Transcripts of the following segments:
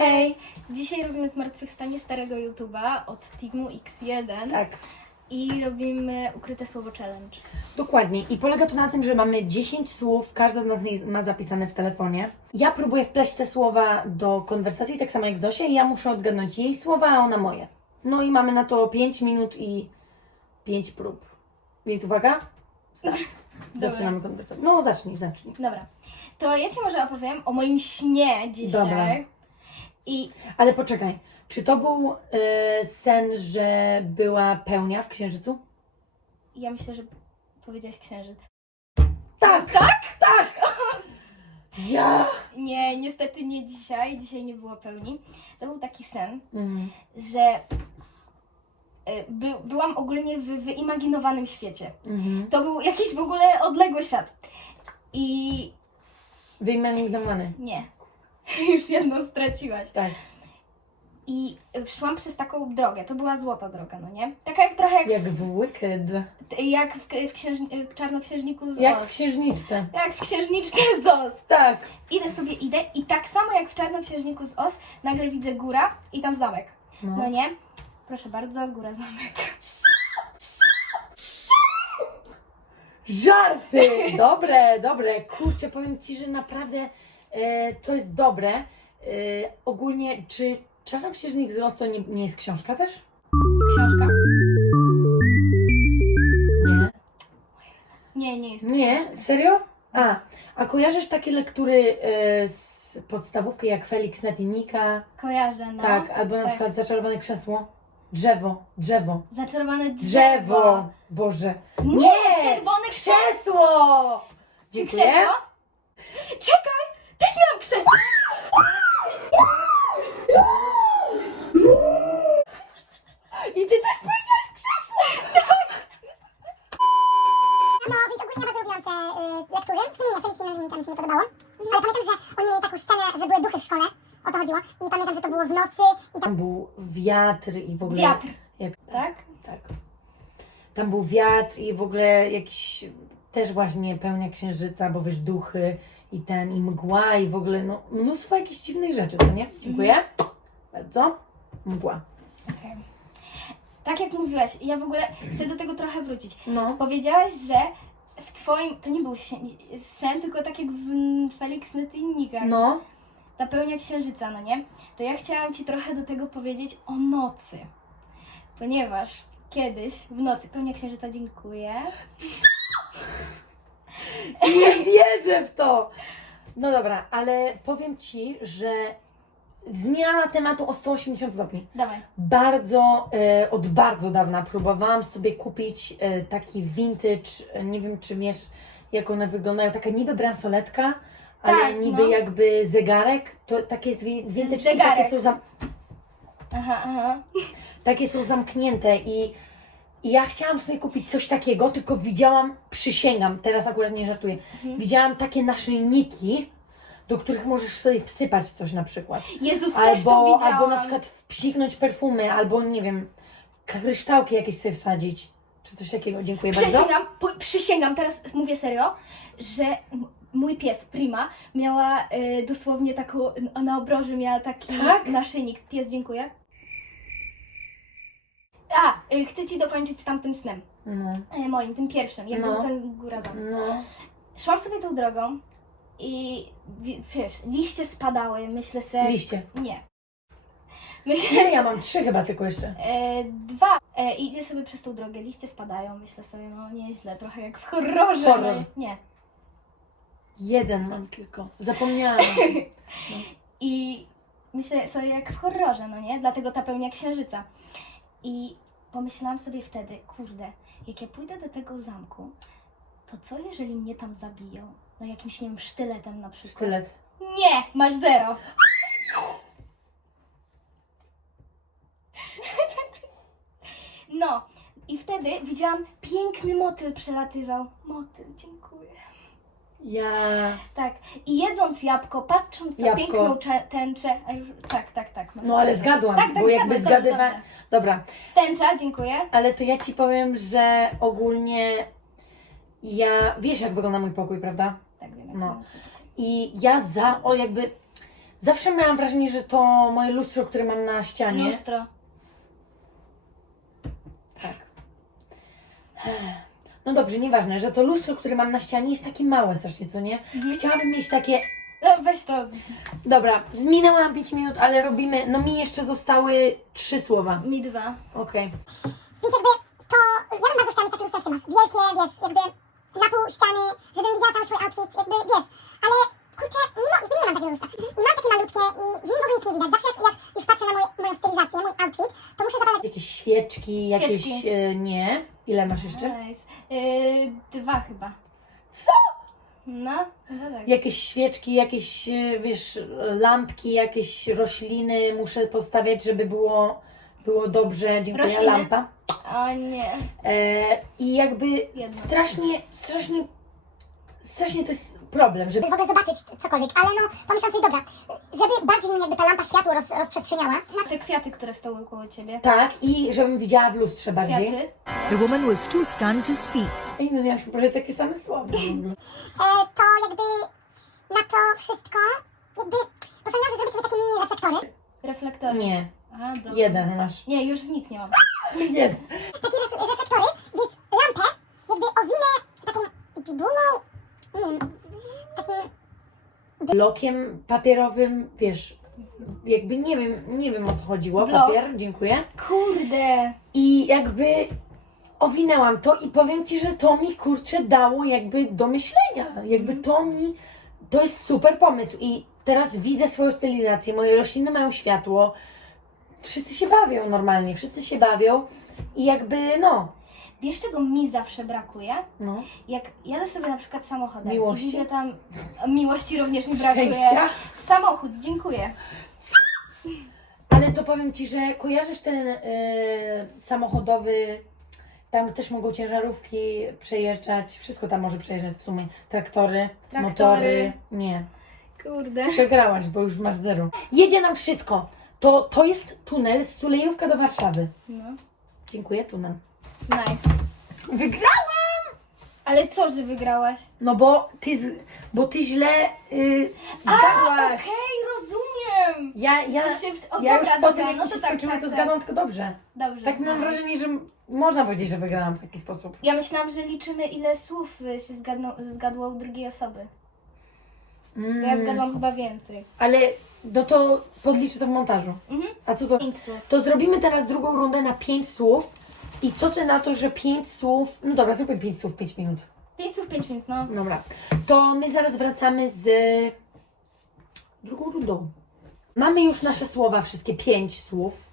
hej! Dzisiaj robimy zmartwychwstanie starego YouTube'a od Teamu X1 Tak, i robimy ukryte słowo challenge. dokładnie. I polega to na tym, że mamy 10 słów, każda z nas ma zapisane w telefonie. Ja próbuję wpleść te słowa do konwersacji, tak samo jak Zosia, i ja muszę odgadnąć jej słowa, a ona moje. No i mamy na to 5 minut i 5 prób. Więc uwaga, start. Zaczynamy konwersację. No, zacznij, zacznij. Dobra, to ja Ci może opowiem o moim śnie dzisiaj. Dobra. I Ale poczekaj, czy to był e, sen, że była pełnia w księżycu? ja myślę, że powiedziałaś księżyc. Tak! Tak? Tak! Ja! Nie, niestety nie dzisiaj. Dzisiaj nie było pełni. To był taki sen, Mhm. że y, by, byłam ogólnie w wyimaginowanym świecie. Mhm. To był jakiś w ogóle odległy świat. I Wyimaginowany. nie. Już jedną straciłaś. Tak. I szłam przez taką drogę. To była złota droga, no nie? Taka jak trochę jak, Jak w Wicked. w, jak w, w, księżni, w czarnoksiężniku z Jak w Oz. księżniczce. Jak w księżniczce z Oz. Tak. Idę sobie, idę i tak samo jak w czarnoksiężniku z Oz, nagle widzę góra i tam zamek. No. No nie? Proszę bardzo, góra, zamek. Żarty! Dobre, dobre. Kurczę, powiem Ci, że naprawdę to jest dobre. E, ogólnie, czy Czarnoksiężnik z nie, nie jest książka też? Książka? Nie. Nie, nie jest. Nie? Serio? A, a kojarzysz takie lektury e, z podstawówki jak Felix Natinika? Kojarzę, no. tak, albo na tak. przykład Zaczarowane krzesło? Drzewo, drzewo. Zaczarowane drzewo. Drzewo! Boże. Nie, czerwone krzesło. Krzesło! Czy Dziękuję. krzesło? Czekaj, też miałam krzesło. I ty też powiedziałaś krzesło! No, więc ogólnie bardzo lubiłam te y, lektury. W sumie nie, Felix Nowinnika mi się nie podobało. Ale pamiętam, że oni mieli taką scenę, że były duchy w szkole. O to chodziło. I pamiętam, że to było w nocy i tam Tam był wiatr i w ogóle... Wiatr. Jak, Tak? tak. Tam był wiatr i w ogóle jakiś też właśnie pełnia księżyca, bo wiesz, duchy i ten, i mgła i w ogóle no mnóstwo jakichś dziwnych rzeczy, co nie? Dziękuję. Bardzo. Mgła. Okej. Tak jak mówiłaś, ja w ogóle chcę do tego trochę wrócić. No. Powiedziałaś, że w twoim, to nie był sen, sen tylko tak jak w Felix Netinnikach, No. ta pełnia księżyca, no nie? To ja chciałam Ci trochę do tego powiedzieć o nocy. Ponieważ kiedyś w nocy, pełnia księżyca, dziękuję. Nie wierzę w to! No dobra, ale powiem Ci, że zmiana tematu o 180 stopni. Dawaj. Bardzo, e, od bardzo dawna próbowałam sobie kupić e, taki vintage, e, nie wiem czy wiesz jak one wyglądają, taka niby bransoletka, ale Tak, niby no. jakby zegarek, to takie jest wi- vintage i Zegarek. takie są, zam, Aha, aha. takie są zamknięte i, i ja chciałam sobie kupić coś takiego, tylko widziałam, przysięgam, teraz akurat nie żartuję, Mhm. widziałam takie naszyjniki, do których możesz sobie wsypać coś na przykład. Jezus, też to Albo, widziałam. albo na przykład wpsiknąć perfumy, albo nie wiem, kryształki jakieś sobie wsadzić. Czy coś takiego. Dziękuję bardzo. Przysięgam, po- przysięgam, teraz mówię serio, że m- mój pies Prima miała y, dosłownie taką, na obroży miała taki Tak? naszyjnik. Pies, dziękuję. A, y, chcę Ci dokończyć z tamtym snem. No, Y, moim, tym pierwszym, jak No. był ten z góra zamek. no. Szłam sobie tą drogą i wi- wiesz, liście spadały, myślę sobie... Liście. Nie. Myślę, Nie, ja mam trzy chyba tylko jeszcze. E, dwa. E, idę sobie przez tą drogę, liście spadają, myślę sobie, no nieźle, trochę jak w horrorze. Horror. No, nie. Jeden mam tylko. Zapomniałam. I myślę sobie jak w horrorze, no nie? Dlatego ta pełnia księżyca. I pomyślałam sobie wtedy, kurde, jak ja pójdę do tego zamku, to co jeżeli mnie tam zabiją? No jakimś, nie wiem, sztyletem na przykład. Sztylet. Nie, masz zero. No, i wtedy widziałam piękny motyl przelatywał. Motyl, dziękuję. Ja. Tak, i jedząc jabłko, patrząc na Jabłko. piękną cze- tęczę, a już, tak, tak, tak. No ale rację. zgadłam, Tak, tak, bo jakby dobrze, zgadywa... dobrze. Dobra, Tęcza, dziękuję. ale to ja ci powiem, że ogólnie ja... Wiesz jak wygląda mój pokój, prawda? Tak, wiem. jak No. I ja za, o jakby Zawsze miałam wrażenie, że to moje lustro, które mam na ścianie. Lustro. Tak. No dobrze, nieważne, że to lustro, które mam na ścianie jest takie małe strasznie, co nie? Mhm. Chciałabym mieć takie... No, weź to. Dobra, minęło nam 5 minut, ale robimy... No mi jeszcze zostały trzy słowa. Mi dwa. Okej. Więc jakby to, ja bym bardzo chciała mieć takie lusterce, masz wielkie, wiesz, jakby na pół ściany, żebym widziała cały swój outfit, jakby, wiesz, ale kurczę, nie, ma, jakby nie mam takiego lustra. I mam takie malutkie i w nim w ogóle nic nie widać. Zawsze jak, jak już patrzę na moje, moją stylizację, mój outfit, to muszę zapadać Jakieś świeczki, jakieś... Świeczki. E, nie. Ile masz jeszcze? Nice. Yy, dwa chyba. Co? No, chyba tak. Jakieś świeczki, jakieś, e, wiesz, lampki, jakieś rośliny muszę postawiać, żeby było, było dobrze. Dziękuję, Rośliny? lampa. O nie. E, I jakby strasznie, strasznie, strasznie to jest problem, żeby w ogóle zobaczyć cokolwiek, ale no, pomyślałam sobie, dobra, żeby bardziej mi jakby ta lampa światło roz, rozprzestrzeniała, no Te kwiaty, które stoły koło ciebie. tak i żebym widziała w lustrze bardziej. Kwiaty. The woman was too stunned to speak. Ej, my miałyśmy prawie takie same słowa. w e, to jakby na to wszystko, jakby postanowiłam, że zrobię sobie takie mini reflektory. Reflektory. Nie, A, dobra. jeden masz. Nie, już nic nie mam. Jest. takie ref- reflektory, więc lampę jakby owinę taką bibułą, nie wiem, takim Blokiem papierowym, wiesz, jakby nie wiem, nie wiem o co chodziło, Blok. papier, dziękuję. Kurde. I jakby owinęłam to i powiem Ci, że to mi kurczę dało jakby do myślenia. Jakby to mi, to jest super pomysł i teraz widzę swoją stylizację, moje rośliny mają światło, wszyscy się bawią normalnie, wszyscy się bawią i jakby no, Wiesz, czego mi zawsze brakuje? no, Jak jadę sobie na przykład samochodem Miłości? i widzę tam... Miłości również mi brakuje. szczęścia. Samochód, dziękuję. Ale to powiem Ci, że kojarzysz ten e, samochodowy, tam też mogą ciężarówki przejeżdżać, wszystko tam może przejeżdżać w sumie, traktory, Traktory. motory, nie. Kurde. Przegrałaś, bo już masz zero. Jedzie nam wszystko. To, to jest tunel z Sulejówka do Warszawy. No. Dziękuję, tunel. Nice. Wygrałam! Ale co, że wygrałaś? No bo ty, z, bo ty źle yy, zgadłaś. Okej, rozumiem. Ja, ja, Że się w- o, ja już dobra, po tym, dobra, jak no mi się to tak, skończyło, tak, to tak. zgadłam tylko dobrze. Dobrze. Tak mam nice. wrażenie, że m- można powiedzieć, że wygrałam w taki sposób. Ja myślałam, że liczymy ile słów y, się zgadną, zgadło u drugiej osoby. Bo ja Mm, zgadłam chyba więcej. ale no to podliczę to w montażu. Mhm. A co to? Pięć słów. To zrobimy teraz drugą rundę na pięć słów. I co ty na to, że pięć słów. No dobra, zróbmy pięć słów, pięć minut. Pięć słów, pięć minut, no. Dobra, to my zaraz wracamy z drugą rundą. Mamy już nasze słowa, wszystkie pięć słów.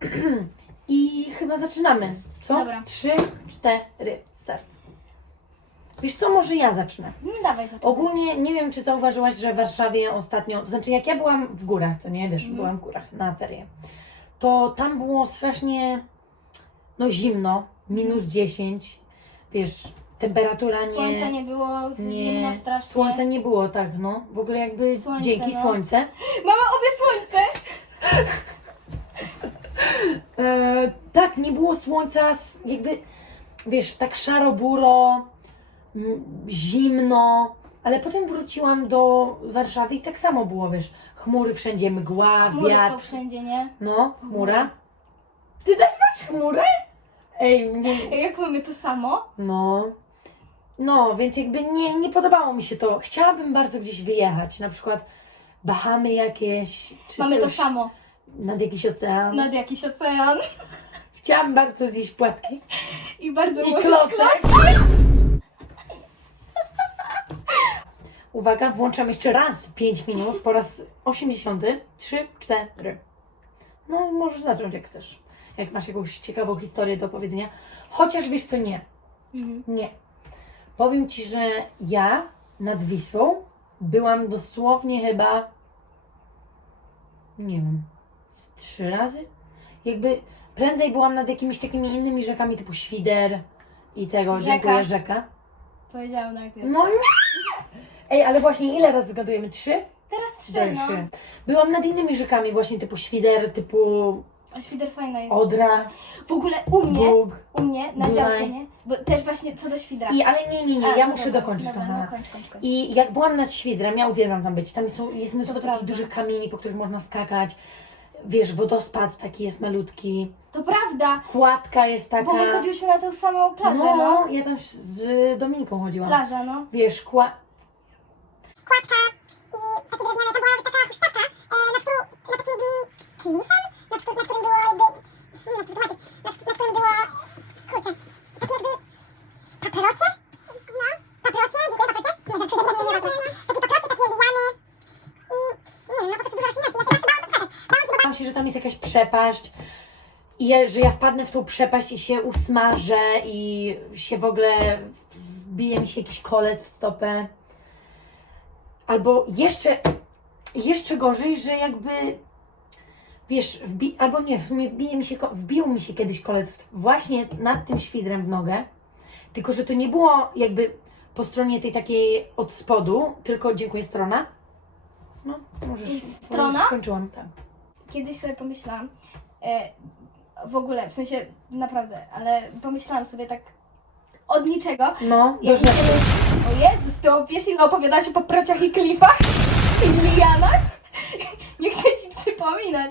I chyba zaczynamy. Co? Dobra. Trzy, cztery, start. Wiesz co, może ja zacznę. No dawaj, zaczynaj. Ogólnie nie wiem, czy zauważyłaś, że w Warszawie ostatnio, to znaczy jak ja byłam w górach, to nie wiesz, Mhm. byłam w górach na ferie, to tam było strasznie no zimno, minus 10, wiesz, temperatura nie... Słońca nie było, zimno strasznie. Słońca nie było, tak, no. W ogóle jakby Słońce, dzięki no. słońce. Mamy obie słońce! E, tak, nie było słońca, jakby, wiesz, tak szaro-buro, zimno, ale potem wróciłam do Warszawy i tak samo było, wiesz, chmury wszędzie, mgła, Chmury są wiatr. wszędzie, nie? No, chmura. Ty też masz chmurę? Ej, nie, Jak mamy to samo? no. No, więc jakby nie, nie podobało mi się to. Chciałabym bardzo gdzieś wyjechać, na przykład Bahamy jakieś, czy mamy coś to samo. nad jakiś ocean. Nad jakiś ocean. Chciałam bardzo zjeść płatki. I bardzo I ułożyć klocek. Uwaga, włączam jeszcze raz 5 minut po raz 80. 3, 4. No, możesz zacząć jak chcesz. Jak masz jakąś ciekawą historię do opowiedzenia. Chociaż wiesz co, nie. Mhm. Nie. Powiem Ci, że ja nad Wisłą byłam dosłownie chyba, nie wiem, z trzy razy? Jakby prędzej byłam nad jakimiś takimi innymi rzekami typu Świder i tego, Rzeka. dziękuję, rzeka. Powiedziałam najpierw. No nie! Ej, ale właśnie ile razy zgadujemy? Trzy? Teraz trzy, no. Byłam nad innymi rzekami właśnie typu Świder, typu A świder fajna jest. Odra, W ogóle u mnie, Bóg. u mnie na Dunaj. działce, nie? Bo też właśnie co do świdra. I, ale nie, nie, nie, A, ja no muszę dobra, dokończyć, dobra, kochana. No, kończ, kończ, kończ. I jak byłam nad Świdrem, ja uwielbiam tam być. Tam są, jest mnóstwo takich prawda. dużych kamieni, po których można skakać. Wiesz, wodospad taki jest malutki. To prawda, Kładka jest taka. bo my chodziłyśmy na tę samą plażę, no, no. ja tam z Dominiką chodziłam. Plaża, no. Wiesz, kła... kładka i takie drewniane, tam była taka huśtawka, e, na którą, na takim klifem, na, któ- na którym było jakby, nie wiem jak to tłumaczyć, na, na którym było, kurczę, takie jakby paprocie? No, paprocie, dziękuję, paprocie? Nie, nie, nie, nie, nie, nie, takie paprocie, takie liany i, nie wiem, no po prostu dużo roślinności, ja się zawsze bałam podskakać. Bałam się, Bałam się, że tam jest jakaś przepaść. I że ja wpadnę w tą przepaść i się usmażę i się w ogóle wbije mi się jakiś kolec w stopę. Albo jeszcze, jeszcze gorzej, że jakby wiesz, wbi- albo nie, w sumie wbije mi się, wbił mi się kiedyś kolec właśnie nad tym świdrem w nogę, tylko że to nie było jakby po stronie tej takiej od spodu, tylko dziękuję strona. No, możesz, strona? możesz skończyłam, tak. Kiedyś sobie pomyślałam, e, w ogóle, w sensie naprawdę, ale pomyślałam sobie tak od niczego. No, dobrze. myślałam, o Jezus, ty wiesz ile opowiadałaś o paprociach i klifach i lianach? Nie chcę Ci przypominać.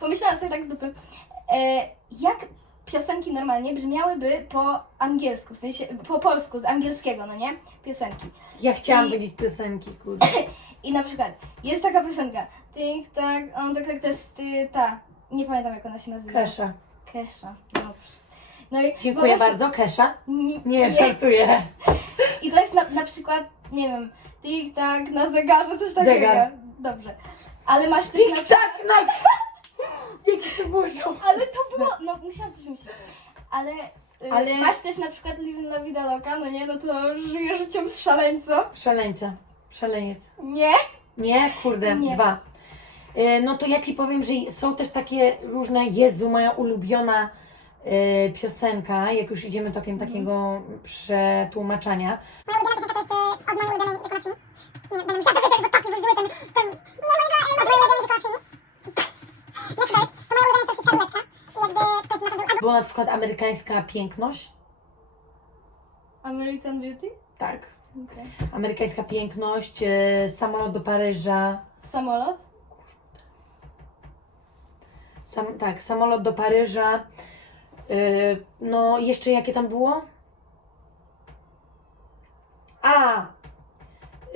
Pomyślałam sobie tak z dupy, e, jak piosenki normalnie brzmiałyby po angielsku, w sensie po polsku, z angielskiego, no nie? Piosenki. Ja chciałam I- powiedzieć piosenki, kurde. I na przykład jest taka piosenka, Tik tak, on tak, tak, to jest y, ta, nie pamiętam jak ona się nazywa. Kesha. Kesha, dobrze. No i Dziękuję wyobraź bardzo, Kesha. Nie, Nie, żartuję. I to jest na, na przykład, nie wiem, tik tak na zegarze, coś takiego. Zegar. Dobrze. Ale masz też na przykład, tak na... Jaki to było ale to było, no musiałam coś myśleć. Ale, y, Ale- masz też na przykład Living La Vida Loca, no nie, no to żyję życiem szaleńco. Szaleńca. Szaleniec. Nie? Nie, kurde, Nie. dwa. Y, No to ja Ci powiem, że są też takie różne, Jezu, moja ulubiona y, piosenka, jak już idziemy tokiem takiego przetłumaczenia. moja ulubiona piosenka to jest e, od mojej ulubionej wykonawczyni. Nie, będę musiała powiedzieć, bo był zły ten, ten, nie mojego, e, mojej ulubionej wykonawczyni. Next Bird, to moja ulubiona jest Statuetka. Jakby to jest naprawdę Było na przykład amerykańska piękność. American Beauty? Tak. Okay. Amerykańska piękność, y, samolot do Paryża. Samolot? Sam, tak, samolot do Paryża. Yy, no, jeszcze jakie tam było? A!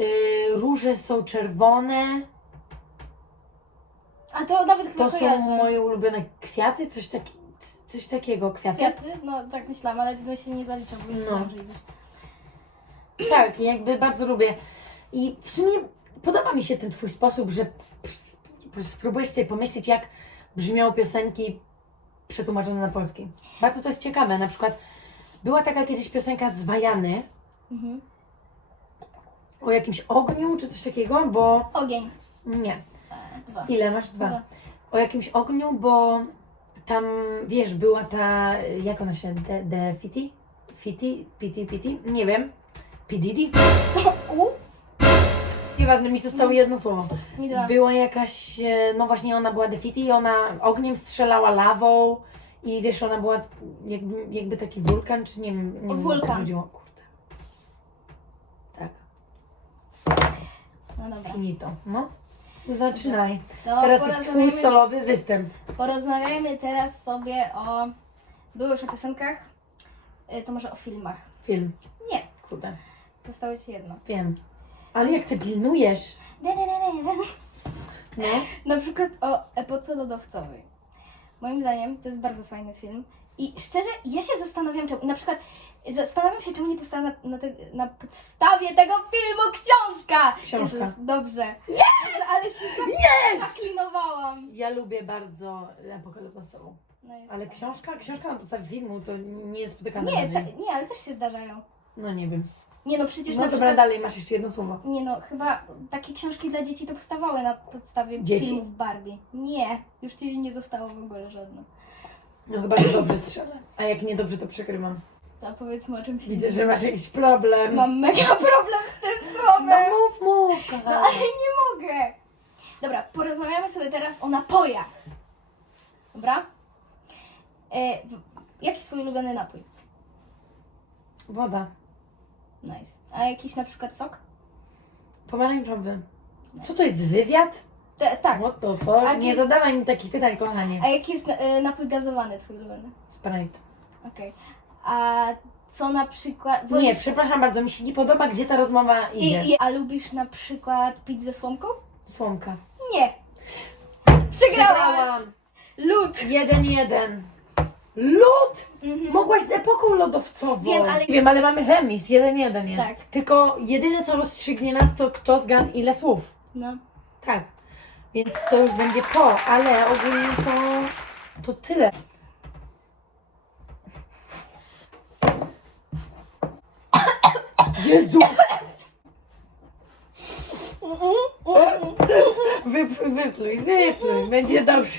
Yy, róże są czerwone. A to nawet chyba To są kojarzę. moje ulubione kwiaty, coś, taki, coś takiego. Kwiaty? Kwiaty? No tak myślałam, ale to się nie zalicza, bo No. idziesz. Tak, jakby bardzo lubię. I w sumie podoba mi się ten Twój sposób, że spróbujesz sobie pomyśleć, jak brzmią piosenki przetłumaczone na polski. Bardzo to jest ciekawe. Na przykład była taka kiedyś piosenka z Wajany Mhm. O jakimś ogniu czy coś takiego, bo Ogień. nie. Dwa. Ile masz? Dwa. Dwa. O jakimś ogniu, bo tam, wiesz, była ta, jak ona się, de, de Fiti? Fiti? Piti, Piti? Nie wiem. Pididi? U? Nieważne, mi zostało jedno słowo. Mi dwa. Była jakaś, e, no właśnie ona była Defiti i ona ogniem strzelała lawą i wiesz, ona była jakby, jakby taki wulkan, czy nie wiem, nie wiem o co Wulkan. chodziło. Kurde. Tak, No dobra. finito. No, zaczynaj. No, Teraz jest twój porozmawiajmy- solowy występ. Porozmawiajmy teraz sobie o... Było już o piosenkach, y, to może o filmach. Film. Nie, Kurde, zostało ci jedno. wiem. Ale jak ty pilnujesz? De, de, de, de, de. No. Na przykład o epoce lodowcowej. Moim zdaniem to jest bardzo fajny film. I szczerze, ja się zastanawiam, czemu, na przykład zastanawiam się, czemu nie powstała na, na, te, na podstawie tego filmu książka! Książka. Jezus, dobrze. Yes! Ale się tak zaklinowałam. Ja lubię bardzo epokę lodowcową. No jest Ale tak. książka, książka na podstawie filmu to nie jest spotykane Nie, bardziej. ta, nie, ale też się zdarzają. No nie wiem. Nie no, przecież No na dobra, przykład... dalej masz jeszcze jedno słowo. Nie no, chyba takie książki dla dzieci to powstawały na podstawie Dzieci? filmów Barbie. Nie, już ci nie zostało w ogóle żadne. No chyba, że dobrze strzelę. A jak nie dobrze, to przekrywam. To powiedzmy o czym filmie. Widzę, że masz jakiś problem. Mam mega problem z tym No słowem. mów, mów, No kochana. ale nie mogę. Dobra, porozmawiamy sobie teraz o napojach. Dobra? E, jaki jest twój ulubiony napój? Woda. Nice. A jakiś na przykład sok? Pomarańczowy. Co to jest wywiad? Te, tak. What the fuck? A Nie jest- zadawaj mi takich pytań, kochanie. A jaki jest e, napój gazowany twój ulubiony? Sprite. Okej. A co na przykład... Nie, przepraszam bardzo, mi się nie podoba, gdzie ta rozmowa idzie. I, i, a lubisz na przykład pić ze słomką? Słomka. Nie. Przegrałaś! Lód! Jeden, jeden. Lód! Mhm. Mogłaś z epoką lodowcową. Wiem, ale- Wiem, ale mamy remis. Jeden, jeden jest. Tak. Tylko jedyne, co rozstrzygnie nas, to kto zgadł ile słów. No. Tak. Więc to już będzie po, ale ogólnie to, to tyle. Jezu! Wypluj, wypluj, wypluj, będzie dobrze.